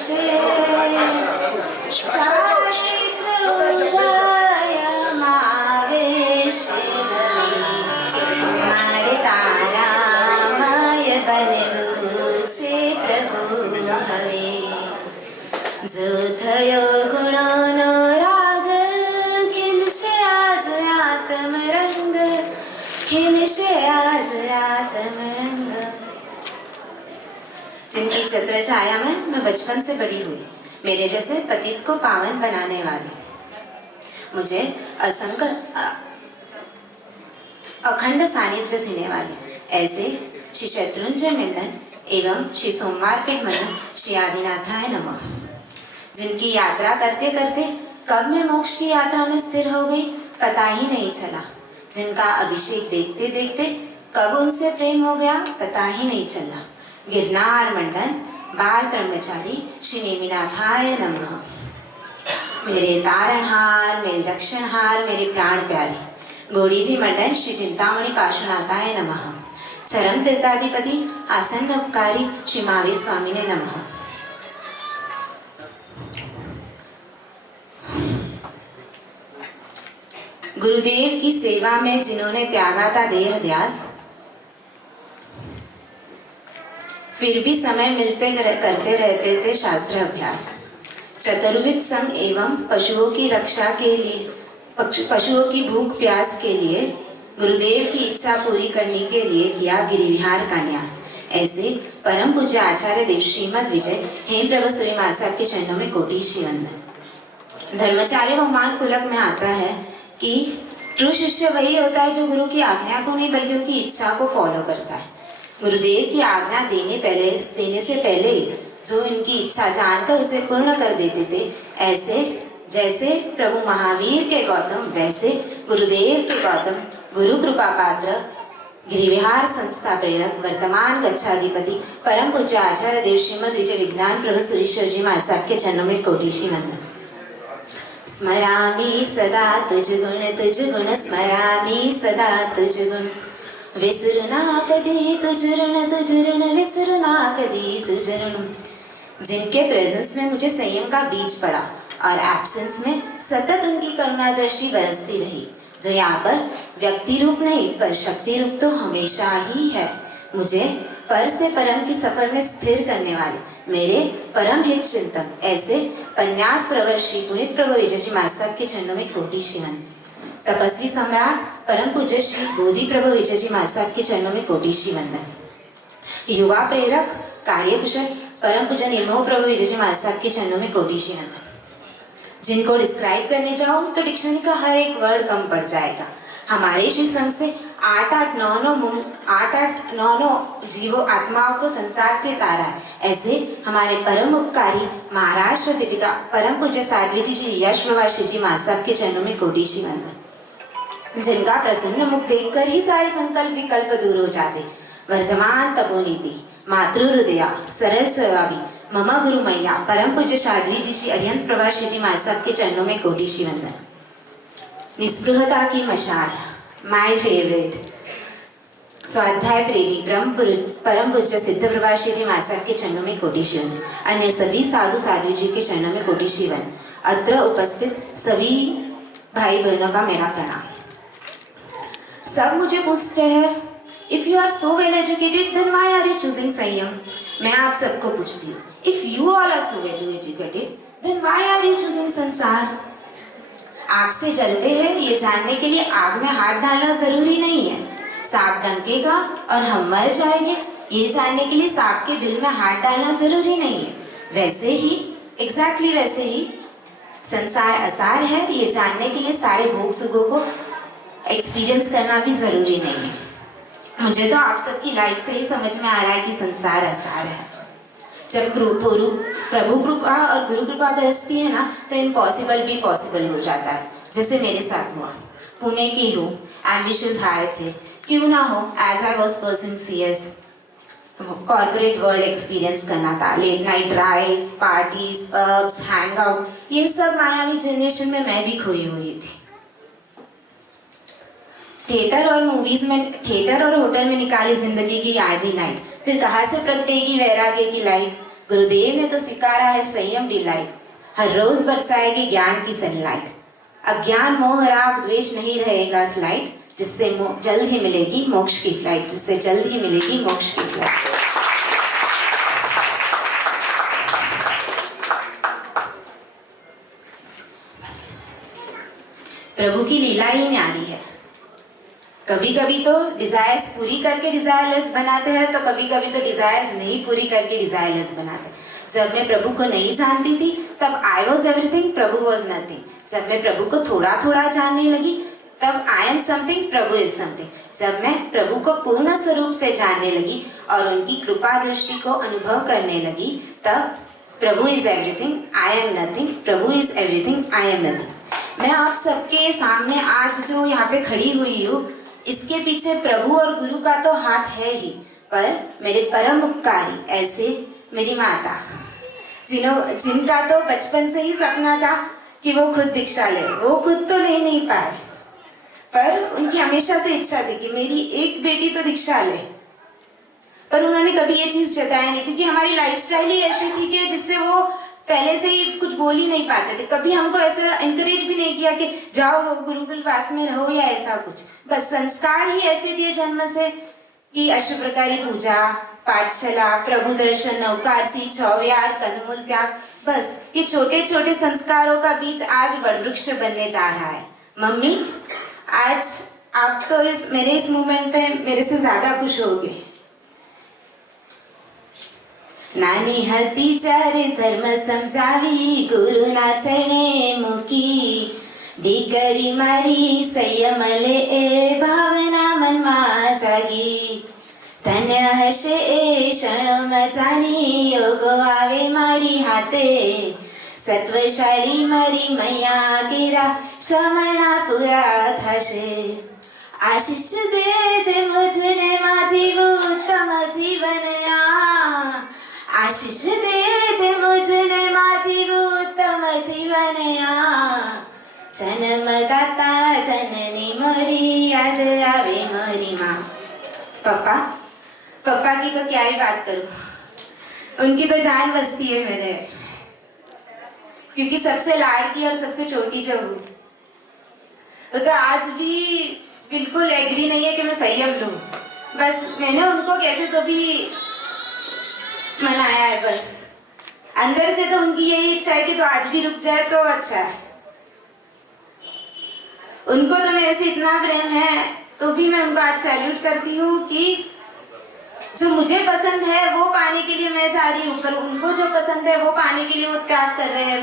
मारे तारामय बनવું છે પ્રભુ હવે જો થયો ગુણોનો રાગ ખીલશે આજ આત્મરંગ खिलશે आज आत्मरंग। जिनकी छत्र छाया में मैं बचपन से बड़ी हुई, मेरे जैसे पतित को पावन बनाने वाले, मुझे असंग अखंड सानिध्य देने वाले ऐसे श्री शत्रुंजय मंडन एवं श्री सोमवारपेट मंडन श्री आदिनाथाय नमः। जिनकी यात्रा करते करते कब मैं मोक्ष की यात्रा में स्थिर हो गई पता ही नहीं चला, जिनका अभिषेक देखते देखते कब उनसे प्रेम हो गया पता ही नहीं चला। गिरनार मंडन बाल ब्रह्मचारी श्री नेमिनाथाय नमः। मेरे तारणहार, मेरे रक्षणहार, मेरे प्राण प्यारे गौड़ी जी मंडन श्री चिंतामणि पार्श्वनाथाय नमः। चरम तीर्थाधिपति आसन्न उपकारी श्री महावीर स्वामी ने नमः। गुरुदेव की सेवा में जिन्होंने त्यागा था देह ध्यास, फिर भी समय मिलते करते रहते थे शास्त्र अभ्यास। चतुर्विध संग एवं पशुओं की रक्षा के लिए, पशुओं की भूख प्यास के लिए, गुरुदेव की इच्छा पूरी करने के लिए किया गिरिविहार का न्यास। ऐसे परम पूज्य आचार्य देव श्रीमद विजय हेमप्रभ सूर्यमा साहब के चरणों में कोटि श्री वंदन। धर्माचार्य भगवान कुलक में आता है कि ट्रू शिष्य वही होता है जो गुरु की आज्ञा को नहीं बल्कि उनकी इच्छा को फॉलो करता है। गुरुदेव की आज्ञा देने से पहले जो इनकी इच्छा जानकर उसे पूर्ण कर देते थे, ऐसे जैसे प्रभु महावीर के गौतम वैसे गुरुदेव के गौतम गुरु कृपा पात्र गिरिविहार संस्था प्रेरक वर्तमान गच्छाधिपति परम पूज्य आचार्य देव श्रीमद विजय विज्ञान प्रभु सुरेश्वर जी महाराज साहब के चरणों में कोटि श्री वंदन। स्मरामि सदा तुझ गुण स्मरामि सदा तुझ गुण विसरुना कदी तुझ ऋण विसरुना कदी तुझ ऋण। जिनके प्रेजेंस में मुझे संयम का बीज पड़ा और एब्सेंस में सतत उनकी करुणा दृष्टि बरसती रही, जो यहाँ पर व्यक्ति रूप नहीं पर शक्ति रूप तो हमेशा ही है। मुझे पर से परम की सफर में स्थिर करने वाले मेरे परम हित चिंतक ऐसे पन्यास प्रवर श्री पुनित प्रभु विजय जी महाराज साहब के चरणों में कोटि श्री वंदन। तपस्वी सम्राट परम पूज्य श्री बोधि प्रभु विजय जी महाराज साहब के चरणों में कोटि श्री वंदन। युवा प्रेरक कार्यकुशल परम पूज्य निर्मोह प्रभु विजय जी महाराज साहब के चरणों में कोटि श्री वंदन। जिनको डिस्क्राइब करने जाओ तो डिक्शनरी का हर एक वर्ड कम पड़ जाएगा। हमारे श्री संघ से 8-8-9 जीवों आत्माओं को संसार से तारा है। ऐसे हमारे परम उपकारी महाराष्ट्र दीपिका परम पूज्य साध्वी जी यश प्रभाषी जी महाराज साहब के चरणों में कोटि श्री वंदन। जिनका प्रसन्न मुख देखकर ही सारे संकल्प विकल्प दूर हो जाते। वर्तमान तपोनीति मातृ हृदया सरल स्वभावी मम गुरु मैया परम पूज्य साध्वी जी श्री अरिहंत प्रभाषी जी महाराज साहब के चरणों में कोटि श्री वंदन। निस्पृहता की मशाल माय फेवरेट स्वाध्याय प्रेमी परम पूज्य सिद्ध प्रभाषी जी महाराज साहब के चरणों में कोटि श्री वंदन। अन्य सभी साधु साधु जी के चरणों में कोटि श्री वंदन। अत्र उपस्थित सभी भाई बहनों का मेरा प्रणाम। सब मुझे पूछते हैं if you are so well educated then why are you choosing संयम। मैं आप सबको पूछती हूँ if you all are so well educated then why are you choosing संसार। आग से जलते हैं ये जानने के लिए आग में हाथ डालना जरूरी नहीं है। सांप डंकेगा और हम मर जाएंगे ये जानने के लिए सांप के बिल में हाथ डालना जरूरी नहीं है। वैसे ही एग्जैक्टली वैसे ही संसार असार है ये जानने के लिए सारे भोग सुखों को एक्सपीरियंस करना भी जरूरी नहीं है। मुझे तो आप सबकी लाइफ से ही समझ में आ रहा है कि संसार असार है। जब प्रभु कृपा और गुरु कृपा बरसती है ना तो इम्पॉसिबल भी पॉसिबल हो जाता है। जैसे मेरे साथ हुआ। पुणे की हूँ, एम्बिशियस हाई थे, क्यों ना हो as I was person CS corporate world experience करना था। Late night drives, parties, pubs, hang out, ये सब मायावी जनरेशन में मैं भी खोई हुई थी। थिएटर और होटल में निकाली जिंदगी की आधी नाइट, फिर कहाँ से प्रगटेगी वैराग्य की लाइट। गुरुदेव ने तो सिखाया है संयम डिलाइट, हर रोज बरसाएगी ज्ञान की सनलाइट। अज्ञान मोह राग द्वेष नहीं रहेगा स्लाइट, जिससे जल्द ही मिलेगी मोक्ष की फ्लाइट, जिससे जल्द ही मिलेगी मोक्ष की फ्लाइट। प्रभु की लीला ही न्यारी है। कभी कभी तो डिजायर्स पूरी करके डिजायरलेस बनाते हैं, तो कभी कभी तो डिजायर्स नहीं पूरी करके डिजायरलेस बनाते हैं। जब मैं प्रभु को नहीं जानती थी तब I was everything, Prabhu was nothing. जब मैं प्रभु को थोड़ा थोड़ा जानने लगी तब I am something, Prabhu is something. जब मैं प्रभु को पूर्ण स्वरूप से जानने लगी और उनकी कृपा दृष्टि को अनुभव करने लगी तब Prabhu is everything, I am nothing, Prabhu is everything, I am nothing. मैं आप सबके सामने आज जो यहाँ पे खड़ी हुई हूँ, इसके पीछे प्रभु और गुरु का तो हाथ है ही, पर मेरे परम उपकारी ऐसे मेरी माता, जिनका तो बचपन से ही सपना था कि वो खुद दीक्षा ले। वो खुद तो ले नहीं पाए, पर उनकी हमेशा से इच्छा थी कि मेरी एक बेटी तो दीक्षा ले, पर उन्होंने कभी ये चीज़ जताया नहीं, क्योंकि हमारी लाइफस्टाइल ही ऐसी थी कि जिससे वो पहले से ही कुछ बोल ही नहीं पाते थे। कभी हमको ऐसा एनकरेज भी नहीं किया कि जाओ गुरुकुल पास में रहो या ऐसा कुछ। बस संस्कार ही ऐसे दिए जन्म से कि अष्टप्रकारी पूजा, पाठशाला, प्रभु दर्शन, नौकारसी, चौव्यार, कंदमूल त्याग, बस ये छोटे छोटे संस्कारों का बीज आज वटवृक्ष बनने जा रहा है। मम्मी, आज आप तो मेरे इस मूवमेंट पे मेरे से ज्यादा खुश होगे। नानी हती चारे धर्म समझावी, गुरु ना चरणे मुकी, दीकरी मारी संयम ले ए भावना मनमा जागी। धन्य हशे ए क्षण मजानी, योग आवे मारी हाथे, सत्वशाली मारी मैया केरा श्रमणा पूरा थाशे। आशीष दे जे मुझने माझी उत्तम जीवन आ, आशीष दे जे मुझने माझी उत्तम जीवन आ। जन्मदाता जननी मोरी, याद आवे मोरी माँ। पापा की तो क्या ही बात करूँ, उनकी तो जान बसती है मेरे, क्योंकि सबसे लाड़की और सबसे छोटी जो हूँ, वो तो आज भी बिल्कुल एग्री नहीं है कि मैं संयम लूँ। बस मैंने उनको कैसे तो भी मनाया है, बस अंदर से तो उनकी यही इच्छा है कि तो आज भी रुक जाए तो अच्छा है। उनको तो मेरे से इतना प्रेम है, तो भी मैं उनको आज सैल्यूट करती हूँ कि जो मुझे पसंद है वो पाने के लिए मैं जा रही हूँ, पर उनको जो पसंद है वो पाने के लिए वो त्याग कर रहे हैं।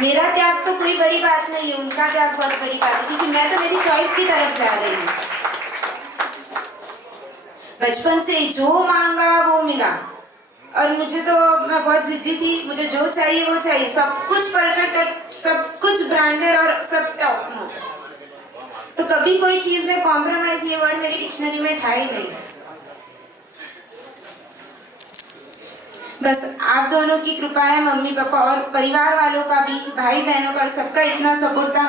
मेरा त्याग तो कोई बड़ी बात नहीं है, उनका त्याग बहुत बड़ी बात है, क्योंकि मैं तो मेरी चॉइस की तरफ जा रही हूँ। बचपन से जो मांगा वो मिला, और मुझे तो, मैं बहुत जिद्दी थी, मुझे जो चाहिए वो चाहिए, सब कुछ परफेक्ट है, सब कुछ ब्रांडेड और सब टॉप मोस्ट। तो कभी कोई चीज में कॉम्प्रोमाइज ये वर्ड मेरी डिक्शनरी में था ही नहीं। बस आप दोनों की कृपा है, मम्मी पापा और परिवार वालों का भी, भाई बहनों का, सबका इतना सपोर्ट था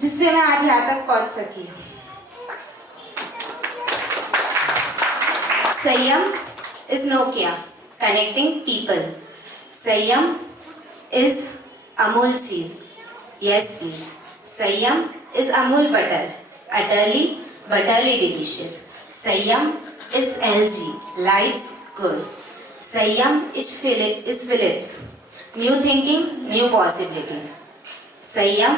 जिससे मैं आज यहाँ तक पहुंच सकी हूँ। संयम is Nokia connecting people. Sanyam is Amul cheese. Yes please. Sanyam is Amul butter. Utterly, butterly delicious. Sanyam is LG. Life's good. Sanyam is Philips. New thinking, new possibilities. Sanyam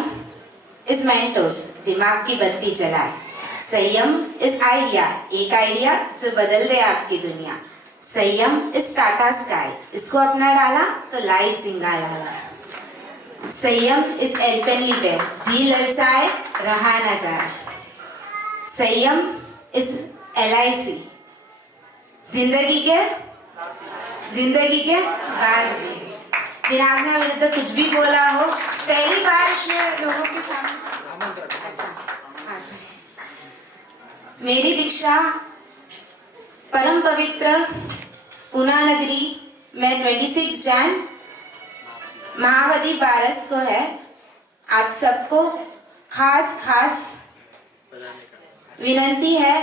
is Mentos. दिमाग की बत्ती जलाए. संयम is idea, एक idea जो बदल दे आपकी दुनिया। संयम इज टाटा स्काई, इसको अपना डाला तो लाइफ चिंगारा लाया। संयम इज एल्पेनलिबे, जी ललचाए रहा ना जाए। संयम इज LIC, जिंदगी के बाद भी। जिन आज्ञा विरुद्ध कुछ भी बोला हो, पहली बार इतने लोगों के सामने। अच्छा, मेरी दीक्षा परम पवित्र पूना नगरी में 26 जैन महावदी बारस को है। आप सबको खास विनंती है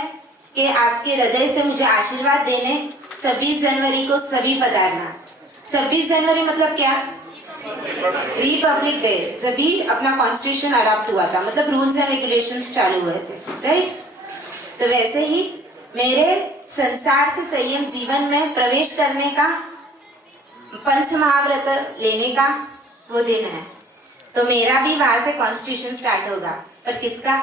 कि आपके हृदय से मुझे आशीर्वाद देने 26 जनवरी को सभी पधारना। 26 जनवरी मतलब क्या? रिपब्लिक डे, जब भी अपना कॉन्स्टिट्यूशन अडॉप्ट हुआ था, मतलब रूल्स एंड रेगुलेशंस चालू हुए थे, राइट। तो वैसे ही मेरे संसार से संयम जीवन में प्रवेश करने का, पंच महाव्रत लेने का वो दिन है। तो मेरा भी वहां से कॉन्स्टिट्यूशन स्टार्ट होगा, पर किसका?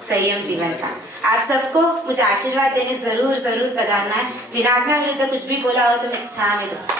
संयम जीवन का। आप सबको मुझे आशीर्वाद देने जरूर जरूर पधारना है। जिनाज्ञा विरुद्ध कुछ भी बोला हो तो मैं क्षमा दो।